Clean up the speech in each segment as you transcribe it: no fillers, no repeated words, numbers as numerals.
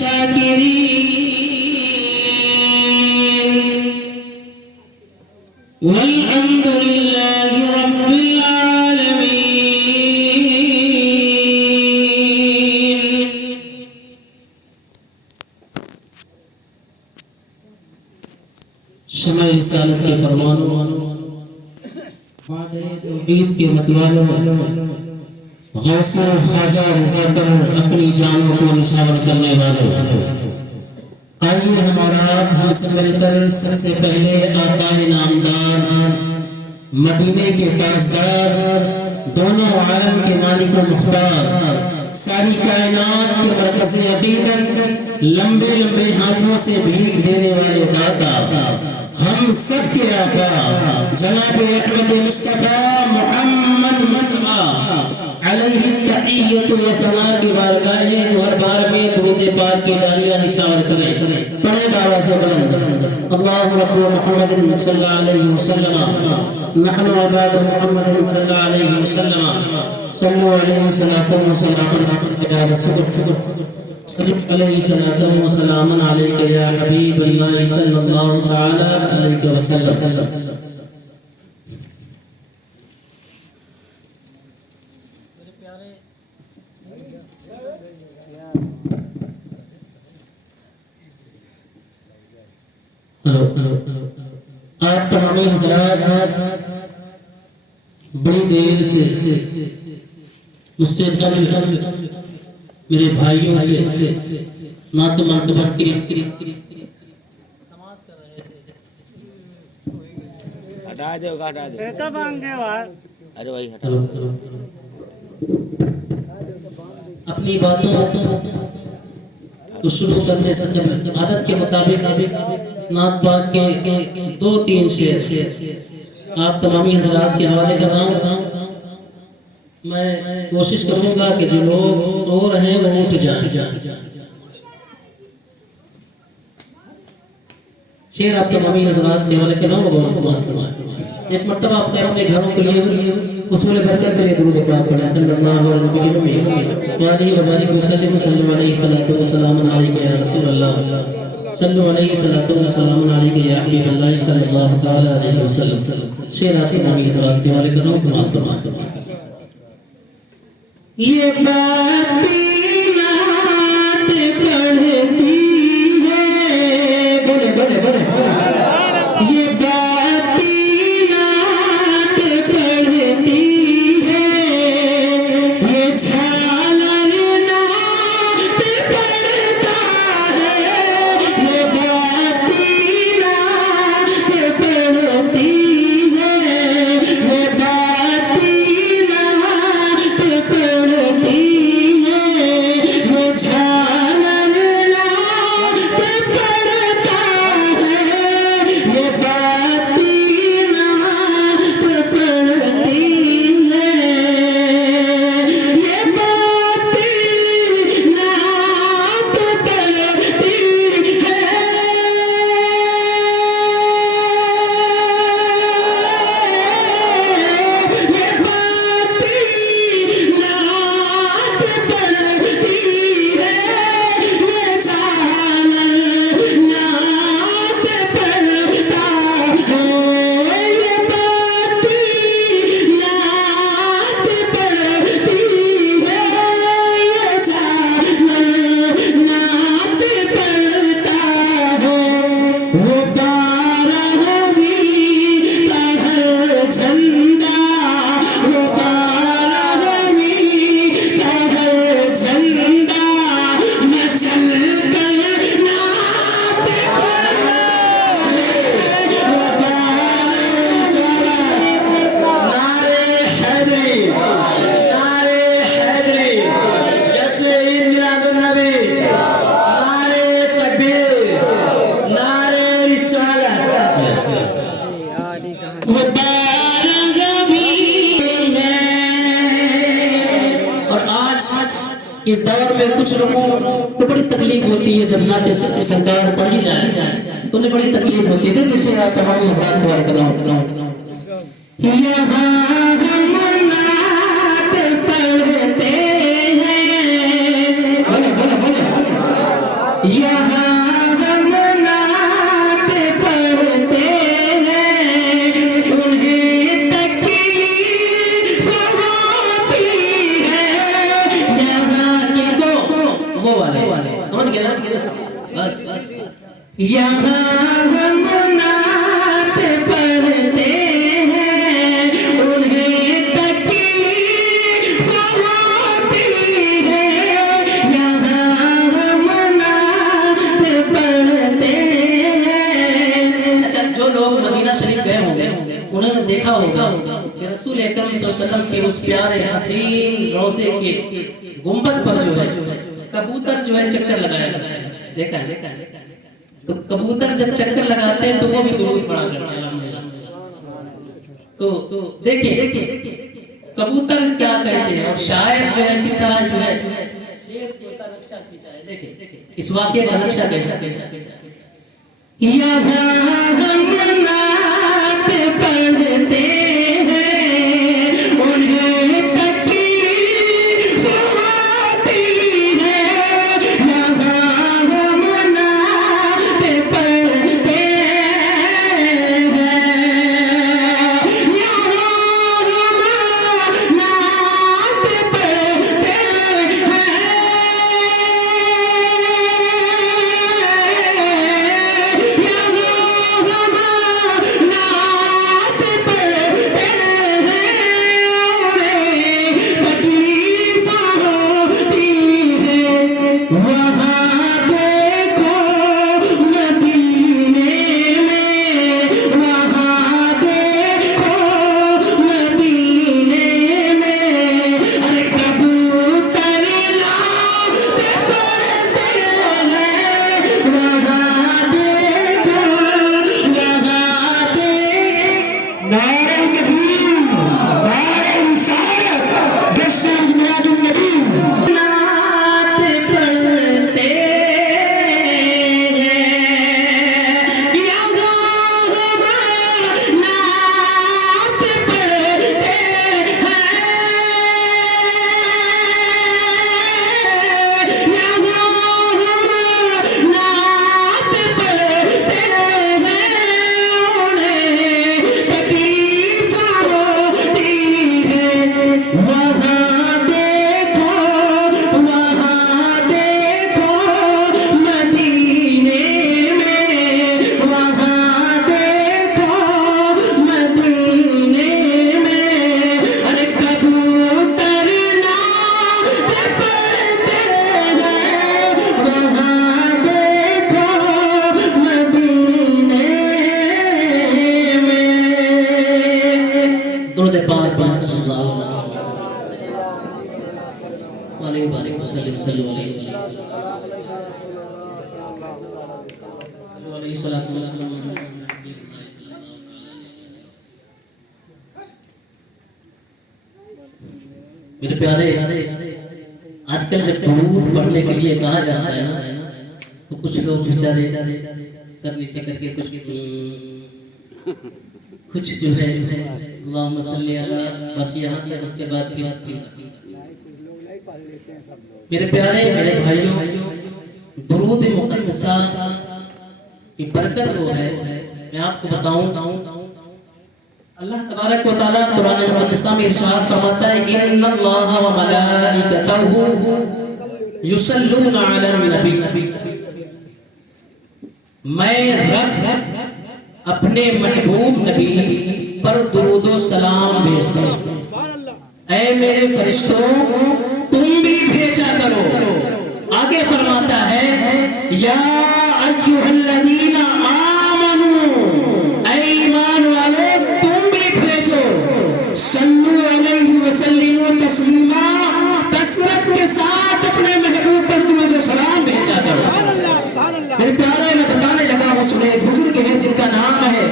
الشاكرين والحمد لله رب العالمين. شمع رسالت کے پروانوں، وعدے توحید کے متوالوں، غوث و خواجہ رضا پر اپنی جانوں کو نشاور کرنے والوں، آئیے ہمارا ہم سے مل کر سب سے پہلے آقا نامدار، مدینے کے تاجدار، دونوں عالم کے مالک و مختار، ساری کائنات کے مرکز عقیدت، لمبے لمبے ہاتھوں سے بھیک دینے والے داتا، ہم سب کے آقا جناب احمد مصطفیٰ محمد مطمع علیہ التحیت و ثنا کی بارگاہ گوہر میں درود پاک کی ڈالیاں نشاور کریں. پڑھیں بابا سے بلند اللہ رب محمد صلی اللہ علیہ وسلم نحن عباد محمد صلی اللہ علیہ وسلم صلو علیہ صلاۃ و سلام یا رسول صلی علیہ صلاۃ و سلام علیک یا حبیب اللہ صلی اللہ تعالی علیہ وسلم. آپ تمامی حضرات بڑی دیر سے مجھ سے قبل میرے بھائیوں سے نعت مرتبہ کی سماعت کر رہے تھے. ہٹا دو ارے بھائی ہٹا اپنی باتوں تو شروع کرنے سے قبل عادت کے مطابق نعت پاک کے 2-3 شعر آپ تمامی حضرات کے حوالے کر رہا ہوں. میں کوشش کروں گا کہ جو لوگ سو رہے ہیں وہ اٹھ جائیں. شعر آپ تمامی حضرات کے حوالے کر رہا ہوں، غور سماعت فرمائیں. ایک مرتبہ اپنے اپنے گھروں کے لیے اصول برکت کے لیے درود پاک پڑھیں. صلی اللہ علیہ وسلم صلی علیہ صلاۃ و سلام علیک یا رسول اللہ صلی علیہ صلاۃ و سلام علیک یا حبیب اللہ صلی اللہ تعالی علیہ وسلم. شعر آپ تمامی حضرات کے حوالے کر رہا ہوں، سماعت فرمائیں. یہ باتی نعت پڑھتی ہے، بولے بولے بولے، یہ باتی نعت پڑھتی ہے، یہ جھالر نعت پڑھتا ہے، یہ باتی نعت پڑھتی ہے، یہ باتی نعت پڑھتی ہے، یہ جھالر نعت پڑھتا ہے، یہ باتی نعت پڑھتی ہے، یہ باتی نعت پڑھتی ہے. یہ باتی نعت پڑھتی ہے، یہ جھالر نعت پڑھتا ہے، یہ باتی نعت پڑھتی ہے، یہ جھالر نعت پڑھتا ہے. وہ 12ویں کا ہر جھنڈا، وہ 12ویں کا ہر جھنڈا مچل کر نعت پڑھتا ہے. وہ 12ویں نعرے حیدری، نعرے حیدری، جشن عید میلاد النبی، نعرے تکبیر، نعرے رسالت. وہ 12ویں ہے. اور آج اس دور میں کچھ لوگوں کو بڑی تکلیف ہوتی ہے جب نعت سرکار پڑھی جائے تو انہیں بڑی تکلیف ہوتی ہے. جسے آپ تمام حضرات کو بارک اللہ. یہاں ہم نعت پڑھتے ہیں، بولے بولے بولے، یہاں ہم نعت پڑھتے ہیں انہیں تکلیف ہوتی ہے یہاں کن کو وہ والے سمجھ گئے نا بس یہاں ہم نعت پڑھتے ہیں انہیں تکلیف ہوتی ہے یہاں ہم نعت پڑھتے ہیں. اچھا جو لوگ مدینہ شریف گئے ہوں گے انہوں نے دیکھا ہوگا کہ رسول اکرم صلی اللہ علیہ وسلم کے اس پیارے حسین روضے کے گنبد پر جو ہے کبوتر جو ہے چکر لگایا کرتے ہیں. دیکھا ہے تو کبوتر جب چکر لگاتے ہیں تو وہ بھی درود پڑھا کرتے ہیں. تو دیکھیں کبوتر کیا کہتے ہیں اور شاعر جو ہے کس طرح جو ہے شیر کا نقشہ کھینچا ہے. دیکھیں اس واقعے کا نقشہ کیسا یہاں ہم نعت پڑھتے ہیں انہیں تکلیف ہوتی ہے یہاں ہم نعت پڑھتے ہیں یہاں ہم نعت پڑھتے ہیں میرے پیارے آج کل جب درود پڑھنے کے لیے کہا جاتا ہے نا تو کچھ لوگ بیچارے سر نیچے کر کے کچھ جو ہے اللہم صلی علی بس یہاں تک اس کے بعد میرے پیارے میرے بھائیوں درود مقدسہ کی برکت وہ ہے میں آپ کو بتاؤں اللہ تبارک و تعالیٰ قرآن مقدسہ میں ارشاد فرماتا ہے ان اللہ و ملائکتہ یصلون علی النبی میں رب اپنے محبوب نبی پر درود و سلام بھیجتا ہوں اے میرے فرشتوں تم بھی بھیجا کرو. آگے فرماتا ہے یا ایھا الذین آمنوا اے ایمان والو تم بھی بھیجو صلو علیہ وسلموا تسلیما کثرت کے ساتھ اپنے محبوب پر درود و سلام بھیجا کرو. میرے پیارے میں بتانے لگا ہوں سنے ایک بزرگ ہیں جن کا نام ہے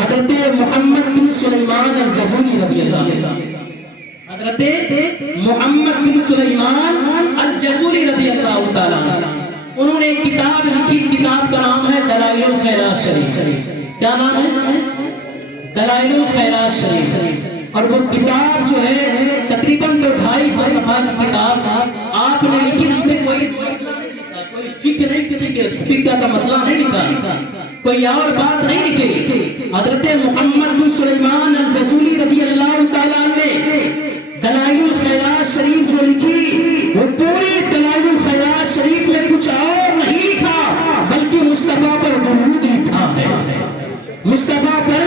حضرت محمد بن سلیمان الجزولی رضی اللہ عنہ. حضرت محمد بن سلیمان الجزولی رضی اللہ تعالیٰ عنہ انہوں نے ایک کتاب لکھی. کتاب کا نام ہے دلائل الخیرات شریف. کیا نام ہے؟ دلائل الخیرات شریف. اور وہ کتاب جو ہے تقریباً 250 صفحہ کی کتاب آپ نے لکھی. اس میں کوئی فقہ کا مسئلہ نہیں لکھا، کوئی اور بات نہیں لکھی. حضرت محمد بن سلیمان الجزولی رضی اللہ تعالیٰ نے دلائل الخیرات شریف جو لکھی، وہ پوری دلائل الخیرات شریف میں کچھ اور نہیں تھا بلکہ مصطفیٰ پر درود لکھا ہے، مصطفیٰ پر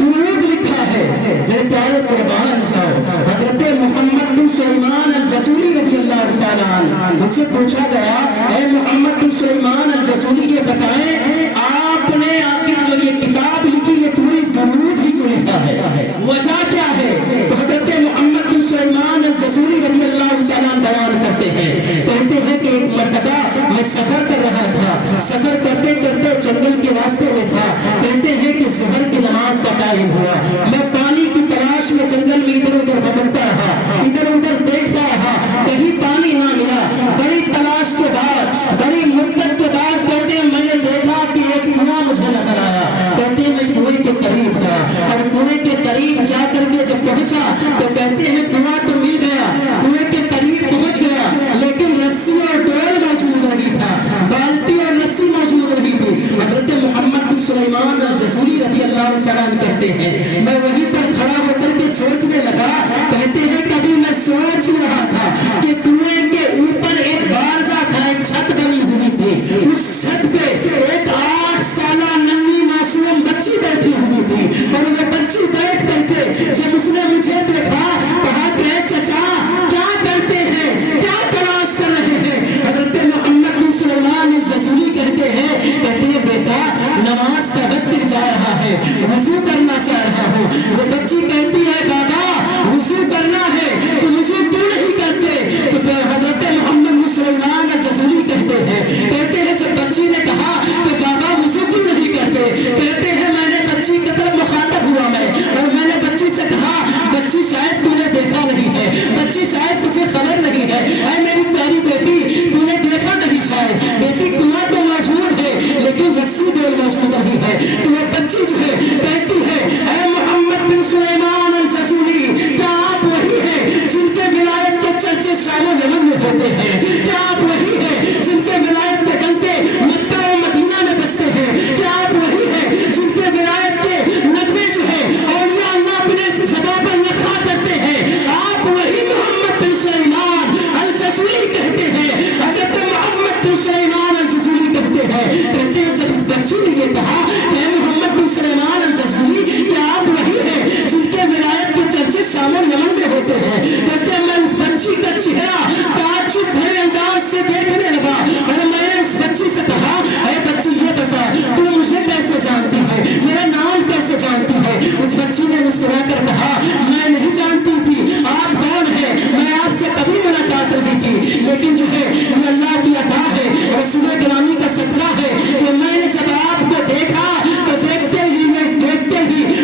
درود لکھا ہے. میرے پیارے قربان جاؤ. حضرت محمد بن سلیمان الجزولی رضی اللہ تعالیٰ عنہ، ان سے پوچھا گیا اے محمد بن سلیمان الجزولی یہ بتائیں آپ نے آخر جو یہ کتاب لکھی یہ پوری درود ہی کو لکھا ہے، وجہ کیا ہے؟ تو حضرت محمد بن سلیمان الجزولی رضی اللہ تعالیٰ عنہ بیان کرتے ہیں، کہتے ہیں کہ ایک مرتبہ میں سفر کر رہا تھا، سفر کرتے کرتے جنگل کے راستے میں تھا. کہتے ہیں کہ ظہر کی نماز کا ٹائم ہوا، میں پانی کی تلاش میں جنگل میں ادھر ادھر بھٹکتا رہا، ادھر ادھر دیکھتا رہا، کہیں پانی نہ ملا. بڑی تلاش کے بعد، بڑی مدت کے بعد کہتے ہیں میں نے دیکھا کہ ایک کنواں مجھے نظر آیا. کہتے ہیں میں کنویں کے قریب گیا اور کنویں کے قریب جا کر کے جب پہنچا تو کہتے ہیں کنواں تو مل گیا، کنویں کے قریب پہنچ گیا لیکن رسی اور ڈول موجود نہیں تھا، بالٹی اور رسی موجود نہیں تھی. حضرت محمد بن سلیمان الجزولی رضی اللہ تعالیٰ عنہ کہتے ہیں میں وہیں پر کھڑا ہو کر کے سوچنے لگا. کہتے ہیں کبھی میں سوچ ہی رہا تھا کہ کنویں کے اوپر ایک بارزہ تھا، ایک چھت بنی ہوئی تھی، اس چھت پہ ایک 8 سالہ ننھی معصوم بچی بیٹھی ہوئی تھی اور وہ بچی بیٹھ کر کے جب اس نے مجھے دیکھا کہا کہ چچا کیا کرتے ہیں، کیا تلاش کر رہے ہیں؟ حضرت محمد بن سلیمان الجزولی کہتے ہیں بیٹا نماز کا وقت جا رہا ہے، وضو کرنا چاہ رہا ہوں. وہ بچی کہتی ہے بابا وضو کرنا ہے تو وضو کیوں نہیں کرتے؟ تو حضرت محمد بن سلیمان الجزولی کہتے ہیں جب بچی نے کہا کہ بابا وضو کیوں نہیں کرتے، کہتے ہیں میں نے بچی کی طرف مخاطب ہوا میں اور میں نے بچی سے کہا بچی شاید تو نے دیکھا نہیں ہے، بچی شاید تجھے خبر نہیں ہے، اے میری پیاری بیٹی تو نے دیکھا نہیں شاید، بیٹی کنواں تو موجود ہے لیکن رسی ڈول موجود نہیں ہے. تو وہ بچی جو ہے کہتی ہے اے محمد بن سلیمان الجزولی کیا آپ وہی ہیں جن کے ولایت کے چرچے شام و یمن میں ہوتے ہیں؟ کیا آپ وہی ہیں جن کے ولایت کے ڈنکے مکہ و مدینہ میں بجتے ہیں؟ کیا آپ وہی ہیں جن کے ولایت کے نغمے جو ہے اولیاء اللہ اپنے زبان پر رکھا کرتے ہیں؟ آپ وہی محمد بن سلیمان الجزولی کہتے ہیں. حضرت محمد بن سلیمان الجزولی کہتے ہیں جب اس بچی نے یہ کہا کہ محمد بن سلیمان الجزولی کیا آپ وہی ہیں جن کے ولایت کے چرچے شام و یمن میں ہوتے ہیں؟ کہتے ہیں میں اس بچی کا چہرہ تعجب بھرے انداز سے دیکھنے لگا اور میں نے اس بچی سے کہا اے بچی یہ بتا تو مجھے کیسے جانتی ہے، میرا نام کیسے جانتی ہے؟ اس بچی نے مسکرا کر کہا میں نہیں جانتی تھی آپ کون ہیں، میں آپ سے کبھی ملاقات نہیں کی، لیکن جو ہے یہ اللہ کی عطا ہے، رسول گرامی کا صدقہ ہے کہ میں نے جب آپ کو دیکھا تو دیکھتے ہی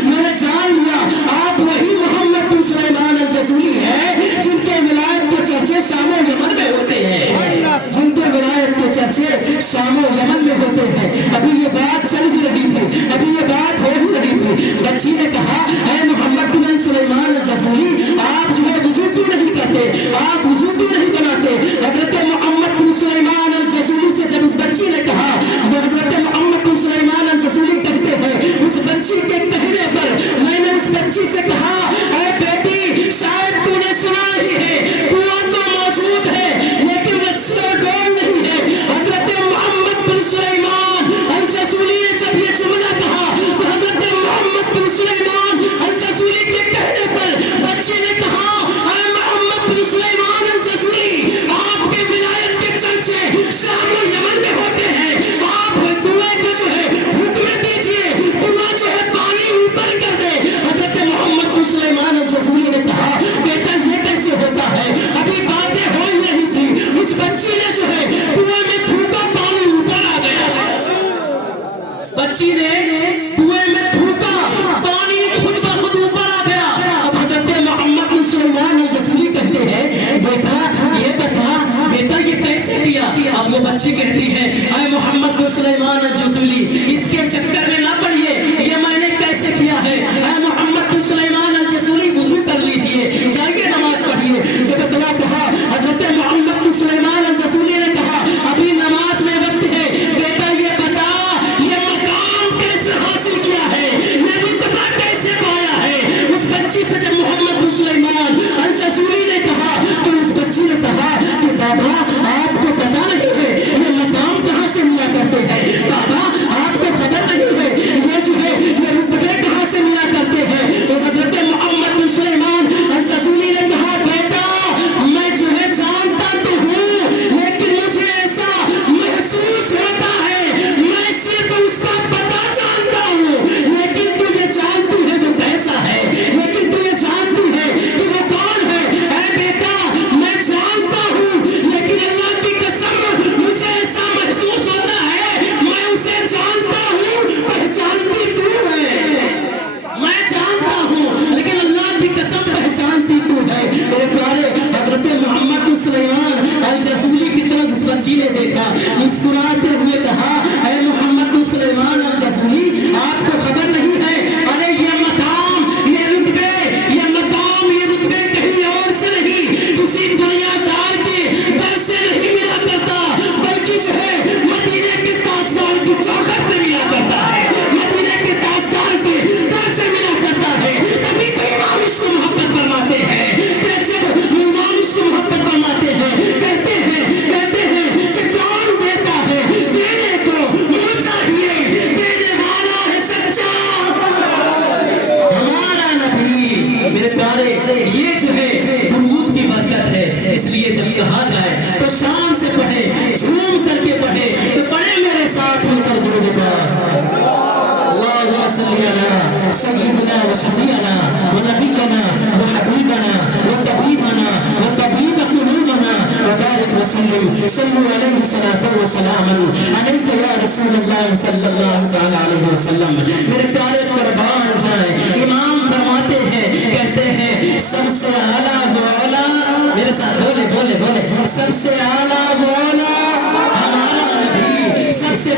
میں نے جان لیا آپ وہی محمد بن سلیمان الجزولی ہیں جن کے ولایت کے چرچے شام و یمن میں ہوتے ہیں، جن کے ولایت کے چرچے شام و یمن میں ہوتے ہیں. ابھی یہ بات چل بھی رہی تھی، ابھی یہ بات ہو بھی رہی تھی. بچی نے کہا اے محمد بن سلیمان الجزولی آپ جو ہے وضو کیوں نہیں کرتے، آپ وضو کیوں نہیں بناتے؟ حضرت محمد بن سلیمان الجزولی سے جب اس بچی نے کہا، حضرت محمد بن سلیمان الجزولی کہتے ہیں اس بچی کے کہنے پر میں نے اس بچی سے کہا اے بیٹی شاید تو نے سنا ہی ہے کنواں تو موجود ہے لیکن رسی اور ڈول نہیں ہے. حضرت محمد بن سلیمان الجزولی نے جب یہ جملہ کہا تو حضرت محمد بن سلیمان الجزولی کے کہنے پر بچی نے کہا اے محمد بن سلیمان الجزولی آپ کے ولایت کے چرچے شام و یمن میں ہوتے ہیں، آپ کنویں کو جو ہے حکم دیجئے کنواں جو ہے پانی اوپر کر دے. حضرت محمد بن سلیمان الجزولی نے کہا بیٹا یہ کیسے ہوتا ہے، ابھی باتیں ہو ہی نہیں تھی اس بچی نے جو ہے کنویں میں تھوکا پانی اوپر آ گیا. بچی نے کنویں میں تھوکا پانی خود بخود اوپر آ گیا. اب حضرت محمد بن سلیمان الجزولی کہتے ہیں بیٹا یہ بتا بیٹا یہ کیسے کیا؟ اب وہ بچی کہتی ہے اے محمد بن سلیمان الجزولی اس کے چکر میں نہ پڑیے، یہ میں نے کیسے کیا ہے. اے محمد بن سلیمان الجزولی وضو کر لیجئے، جائیے نماز پڑھیے. جب اتنا کہا حضرت محمد بن سلیمان الجزولی نے کہا ابھی نماز میں ہوئے کہا اے محمد بن سلیمان الجزوی آپ کو خبر نہیں ہے، ارے یہ مقام یہ رتبے کہیں اور سے نہیں، کسی دنیا دار کے در سے نہیں ملا کرتا، بلکہ جو ہے مدینے کے تاجدار کی چوکھٹ سے ملا کرتا ہے، مدینے کے تاجدار کے در سے ملا کرتا ہے۔ تبھی تو امام اس کو محبت فرماتے ہیں کہ جب امام اس کو محبت فرماتے ہیں کہتے ہیں کہ کون دیتا ہے، دینے کو منہ چاہیے، دینے والا ہے سچا ہمارا نبی۔ میرے پیارے یہ جو ہے درود کی برکت ہے، اس لیے جب کہا جائے تو شان سے پڑھے، جھوم کر کے پڑھے، تو پڑھے میرے ساتھ مل کر درود پاک۔ اللهم صل على سيدنا وشفيعنا ونبينا وحبيبنا وطبيبنا وطبيب قلوبنا وبارك وسلم، صلوا عليه صلاة وسلاما عليك يا رسول الله صلی اللہ تعالی علیہ وسلم۔ میرے پیارے قربان جائیں، امام فرماتے ہیں، کہتے ہیں سب سے اعلیٰ وہ اولا، میرے ساتھ بولے سب سے اعلیٰ وہ اولا ہمارا نبی، سب سے